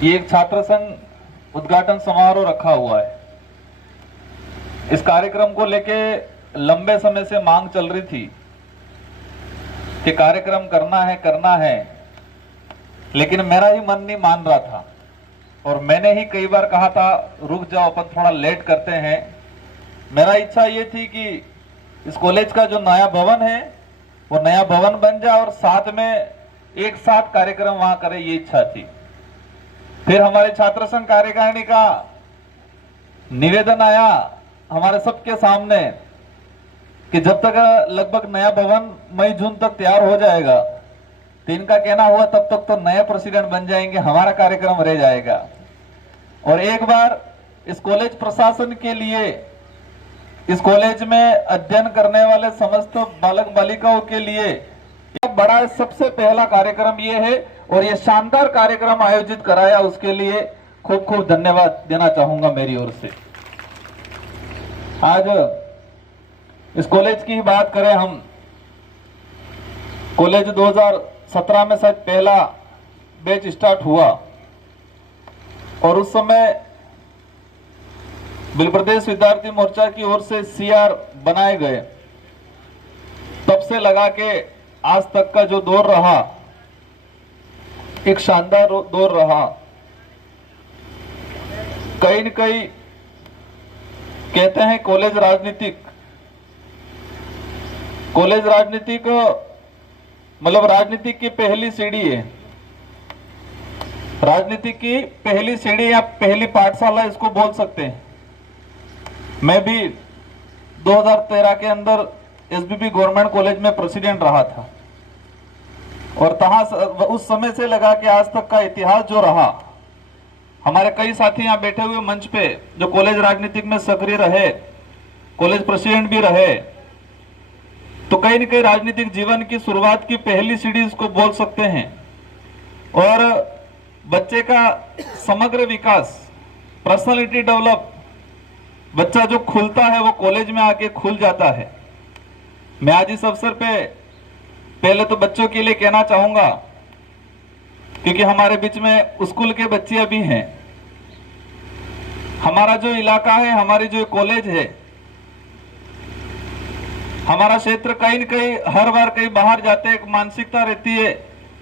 ये एक छात्र संघ उद्घाटन समारोह रखा हुआ है। इस कार्यक्रम को लेके लंबे समय से मांग चल रही थी कि कार्यक्रम करना है, लेकिन मेरा ही मन नहीं मान रहा था और मैंने ही कई बार कहा था रुक जाओ, अपन थोड़ा लेट करते हैं। मेरा इच्छा ये थी कि इस कॉलेज का जो नया भवन है वो नया भवन बन जाए और साथ में एक साथ कार्यक्रम वहां करे, ये इच्छा थी। फिर हमारे छात्र संघ कार्यकारिणी का निवेदन आया हमारे सबके सामने कि जब तक लगभग नया भवन मई जून तक तैयार हो जाएगा, तो इनका कहना हुआ तब तक तो नए प्रेसिडेंट बन जाएंगे, हमारा कार्यक्रम रह जाएगा। और एक बार इस कॉलेज प्रशासन के लिए, इस कॉलेज में अध्ययन करने वाले समस्त बालक बालिकाओं के लिए बड़ा सबसे पहला कार्यक्रम ये है और ये शानदार कार्यक्रम आयोजित कराया, उसके लिए खूब खूब धन्यवाद देना चाहूंगा मेरी ओर से। आज इस कॉलेज की बात करें हम, कॉलेज 2017 में शायद पहला बैच स्टार्ट हुआ और उस समय बिल प्रदेश विद्यार्थी मोर्चा की ओर से सीआर बनाए गए। तब से लगा के आज तक का जो दौर रहा एक शानदार दौर रहा। कहीं न कहीं कहते हैं कॉलेज राजनीतिक मतलब राजनीति की पहली सीढ़ी है, राजनीति की पहली सीढ़ी या पहली पाठशाला इसको बोल सकते हैं। मैं भी 2013 के अंदर एसबीबी गवर्नमेंट कॉलेज में प्रेसिडेंट रहा था और तहां उस समय से लगा कि आज तक का इतिहास जो रहा, हमारे कई साथी यहाँ बैठे हुए मंच पे जो कॉलेज राजनीतिक में सक्रिय रहे, कॉलेज प्रेसिडेंट भी रहे, तो कहीं न कहीं राजनीतिक जीवन की शुरुआत की पहली सीढ़ी इसको बोल सकते हैं। और बच्चे का समग्र विकास, पर्सनालिटी डेवलप, बच्चा जो खुलता है वो कॉलेज में आके खुल जाता है। मैं आज इस अवसर पे पहले तो बच्चों के लिए कहना चाहूंगा, क्योंकि हमारे बीच में स्कूल के बच्चे भी हैं। हमारा जो इलाका है, हमारी जो कॉलेज है, हमारा क्षेत्र कहीं न कहीं हर बार कहीं बाहर जाते एक मानसिकता रहती है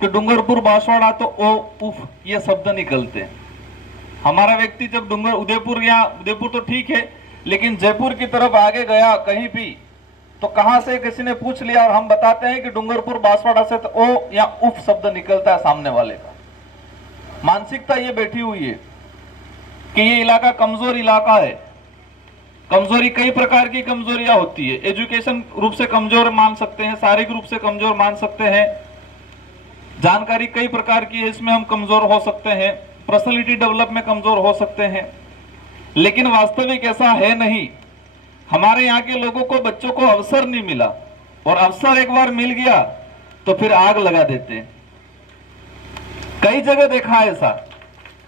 कि डूंगरपुर बांसवाड़ा तो ओ उफ ये शब्द निकलते हैं। हमारा व्यक्ति जब उदयपुर या उदयपुर तो ठीक है, लेकिन जयपुर की तरफ आगे गया कहीं भी तो कहां से किसी ने पूछ लिया और हम बताते हैं कि डूंगरपुर बांसवाड़ा से तो ओ या उफ शब्द निकलता है सामने वाले का। मानसिकता ये बैठी हुई है कि ये इलाका कमजोर इलाका है। कमजोरी कई प्रकार की कमजोरियां होती है, एजुकेशन रूप से कमजोर मान सकते हैं, शारीरिक रूप से कमजोर मान सकते हैं, जानकारी कई प्रकार की है इसमें हम कमजोर हो सकते हैं, पर्सनालिटी डेवलप में कमजोर हो सकते हैं। लेकिन वास्तविक ऐसा है नहीं। हमारे यहाँ के लोगों को, बच्चों को अवसर नहीं मिला और अवसर एक बार मिल गया तो फिर आग लगा देते हैं। कई जगह देखा है ऐसा,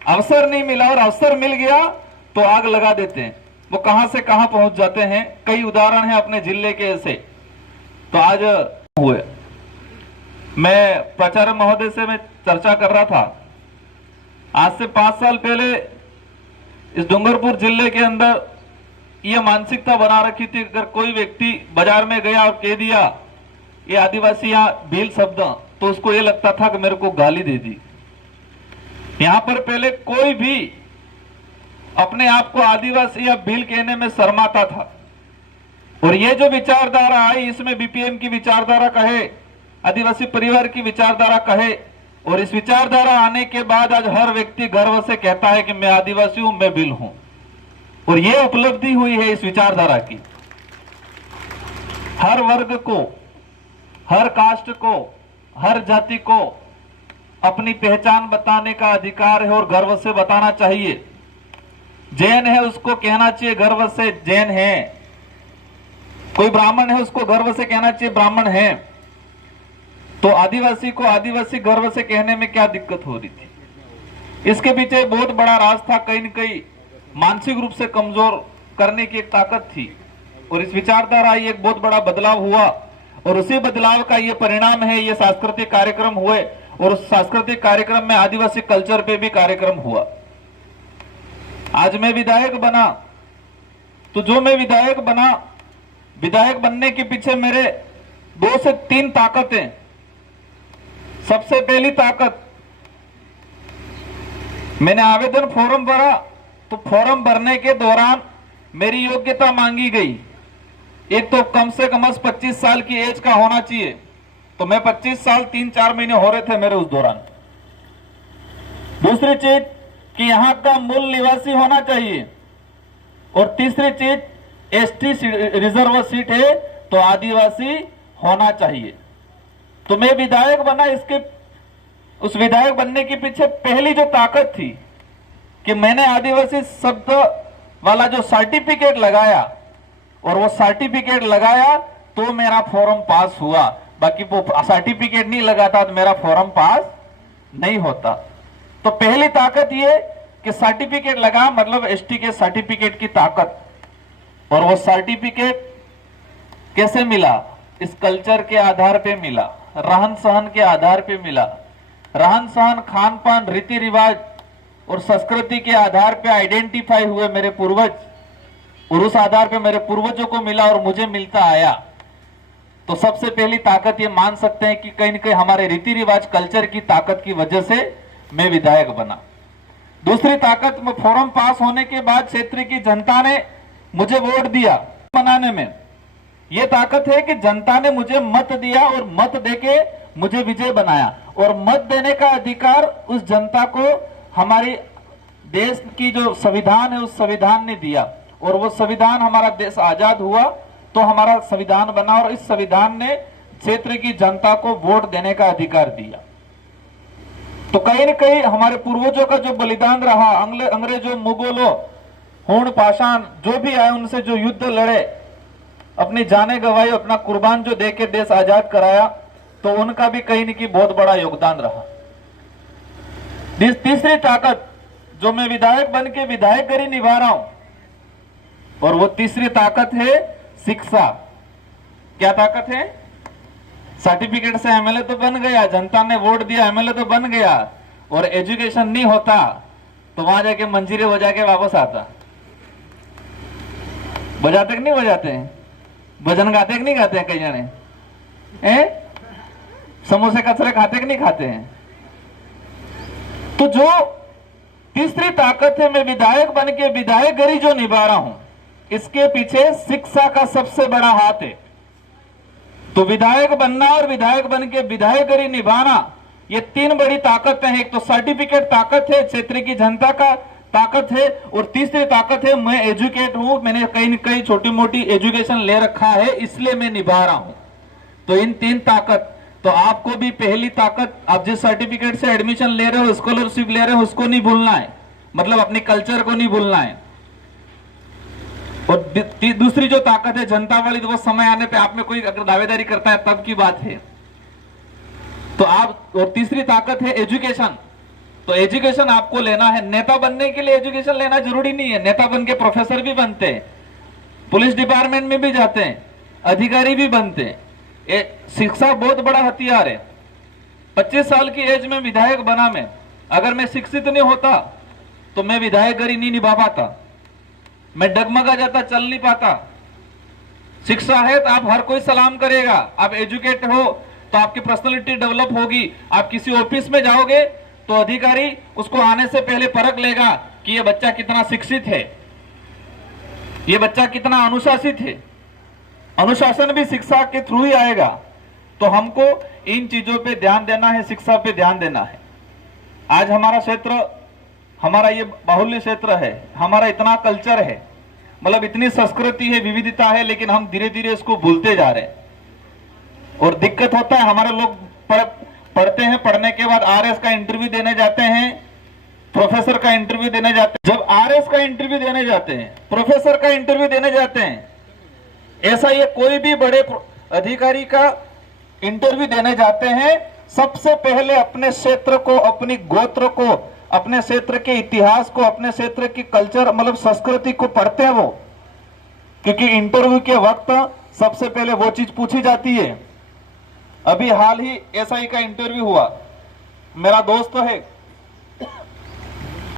अवसर नहीं मिला और अवसर मिल गया तो आग लगा देते हैं। वो कहां से कहां पहुंच जाते हैं। कई उदाहरण हैं अपने जिले के ऐसे। तो आज हुए, मैं प्राचार्य महोदय से मैं चर्चा कर रहा था, आज से 5 साल पहले इस डूंगरपुर जिले के अंदर यह मानसिकता बना रखी थी, अगर कोई व्यक्ति बाजार में गया और कह दिया ये आदिवासी या भील शब्द, तो उसको ये लगता था कि मेरे को गाली दे दी। यहां पर पहले कोई भी अपने आप को आदिवासी या भील कहने में शर्माता था और ये जो विचारधारा आई, इसमें बीपीएम की विचारधारा कहे, आदिवासी परिवार की विचारधारा कहे, और इस विचारधारा आने के बाद आज हर व्यक्ति गर्व से कहता है कि मैं आदिवासी हूं, मैं भील हूं। और ये उपलब्धि हुई है इस विचारधारा की। हर वर्ग को, हर कास्ट को, हर जाति को अपनी पहचान बताने का अधिकार है और गर्व से बताना चाहिए। जैन है उसको कहना चाहिए गर्व से जैन है, कोई ब्राह्मण है उसको गर्व से कहना चाहिए ब्राह्मण है। तो आदिवासी को आदिवासी गर्व से कहने में क्या दिक्कत हो रही थी। इसके पीछे बहुत बड़ा राज था, कहीं न कहीं मानसिक रूप से कमजोर करने की एक ताकत थी और इस विचारधारा एक बहुत बड़ा बदलाव हुआ और उसी बदलाव का ये परिणाम है, ये सांस्कृतिक कार्यक्रम हुए और उस सांस्कृतिक कार्यक्रम में आदिवासी कल्चर पे भी कार्यक्रम हुआ। आज मैं विधायक बना, तो जो मैं विधायक बना, विधायक बनने के पीछे मेरे 2 से 3 ताकतें। सबसे पहली ताकत, मैंने आवेदन फॉर्म भरा, तो फॉर्म भरने के दौरान मेरी योग्यता मांगी गई। एक तो कम से कम 25 साल की एज का होना चाहिए, तो मैं 25 साल 3-4 महीने हो रहे थे मेरे उस दौरान। दूसरी चीज कि यहां का मूल निवासी होना चाहिए, और तीसरी चीज एसटी रिजर्व सीट है तो आदिवासी होना चाहिए। तो मैं विधायक बना, इसके उस विधायक बनने के पीछे पहली जो ताकत थी कि मैंने आदिवासी शब्द वाला जो सर्टिफिकेट लगाया, और वो सर्टिफिकेट लगाया तो मेरा फॉर्म पास हुआ। बाकी वो सर्टिफिकेट नहीं लगाता तो मेरा फॉर्म पास नहीं होता। तो पहली ताकत ये कि सर्टिफिकेट लगा, मतलब एसटी के सर्टिफिकेट की ताकत। और वो सर्टिफिकेट कैसे मिला? इस कल्चर के आधार पे मिला, रहन सहन के आधार पे मिला। रहन सहन, खान पान, रीति रिवाज और संस्कृति के आधार पे आइडेंटिफाई हुए मेरे पूर्वज, और उस आधार पे मेरे पूर्वजों को मिला और मुझे मिलता आया। तो सबसे पहली ताकत ये मान सकते हैं कि कहीं न कहीं हमारे रीति रिवाज, कल्चर की ताकत की वजह से मैं विधायक बना। दूसरी ताकत में फॉर्म पास होने के बाद क्षेत्र की जनता ने मुझे वोट दिया बनाने में। यह ताकत है कि जनता ने मुझे मत दिया और मत देके मुझे विजय बनाया। और मत देने का अधिकार उस जनता को हमारी देश की जो संविधान है उस संविधान ने दिया, और वो संविधान, हमारा देश आजाद हुआ तो हमारा संविधान बना, और इस संविधान ने क्षेत्र की जनता को वोट देने का अधिकार दिया। तो कहीं न कहीं हमारे पूर्वजों का जो बलिदान रहा, अंग्रेजों, मुगलों, होड़ पाषाण जो भी आए, उनसे जो युद्ध लड़े, अपनी जानें गंवाई, अपना कुर्बान जो देके देश आजाद कराया, तो उनका भी कहीं न कहीं बहुत बड़ा योगदान रहा। तीसरी ताकत जो मैं विधायक बन के विधायकगिरी निभा रहा हूं, और वो तीसरी ताकत है शिक्षा। क्या ताकत है? सर्टिफिकेट से एमएलए तो बन गया, जनता ने वोट दिया, एमएलए तो बन गया, और एजुकेशन नहीं होता तो वहां जाके मंजीरे बजा के वापस आता। बजाते कि नहीं बजाते हैं? भजन गाते कि नहीं गाते हैं? कई जने समोसे कचरे खाते कि नहीं खाते हैं? तो जो तीसरी ताकत है, मैं विधायक बन के विधायकगिरी जो निभा रहा हूं, इसके पीछे शिक्षा का सबसे बड़ा हाथ है। तो विधायक बनना और विधायक बन के विधायकगिरी निभाना, ये 3 बड़ी ताकत है। एक तो सर्टिफिकेट ताकत है, क्षेत्र की जनता का ताकत है, और तीसरी ताकत है मैं एजुकेट हूं, मैंने कहीं न कहीं छोटी मोटी एजुकेशन ले रखा है, इसलिए मैं निभा रहा हूं। तो इन 3 ताकत, तो आपको भी पहली ताकत, आप जिस सर्टिफिकेट से एडमिशन ले रहे हो, स्कॉलरशिप ले रहे हो, उसको नहीं भूलना है, मतलब अपने कल्चर को नहीं भूलना है। और दूसरी जो ताकत है जनता वाली, तो वो समय आने पे आप में कोई अगर दावेदारी करता है तब की बात है। तो आप, और तीसरी ताकत है एजुकेशन। तो एजुकेशन आपको लेना है। नेता बनने के लिए एजुकेशन लेना जरूरी नहीं है, नेता बन के प्रोफेसर भी बनते हैं, पुलिस डिपार्टमेंट में भी जाते हैं, अधिकारी भी बनते हैं। शिक्षा बहुत बड़ा हथियार है। 25 साल की एज में विधायक बना मैं, अगर मैं शिक्षित नहीं होता तो मैं विधायकगिरी नहीं निभा पाता, मैं डगमगा जाता, चल नहीं पाता। शिक्षा है तो आप हर कोई सलाम करेगा, आप एजुकेट हो तो आपकी पर्सनालिटी डेवलप होगी। आप किसी ऑफिस में जाओगे तो अधिकारी उसको आने से पहले परख लेगा कि ये बच्चा कितना शिक्षित है, ये बच्चा कितना अनुशासित है। अनुशासन भी शिक्षा के थ्रू ही आएगा। तो हमको इन चीजों पे ध्यान देना है, शिक्षा पे ध्यान देना है। आज हमारा क्षेत्र, हमारा ये बाहुल्य क्षेत्र है, हमारा इतना कल्चर है, मतलब इतनी संस्कृति है, विविधता है, लेकिन हम धीरे धीरे इसको भूलते जा रहे हैं। और दिक्कत होता है, हमारे लोग पढ़ते हैं, पढ़ने के बाद आरएस का इंटरव्यू देने जाते हैं, प्रोफेसर का इंटरव्यू देने जाते हैं। जब आरएस का इंटरव्यू देने जाते हैं, प्रोफेसर का इंटरव्यू देने जाते हैं, ऐसा ये कोई भी बड़े अधिकारी का इंटरव्यू देने जाते हैं, सबसे पहले अपने क्षेत्र को, अपनी गोत्र को, अपने क्षेत्र के इतिहास को, अपने क्षेत्र की कल्चर, मतलब संस्कृति को पढ़ते हैं वो। क्योंकि इंटरव्यू के वक्त सबसे पहले वो चीज पूछी जाती है। अभी हाल ही एसआई का इंटरव्यू हुआ, मेरा दोस्त है,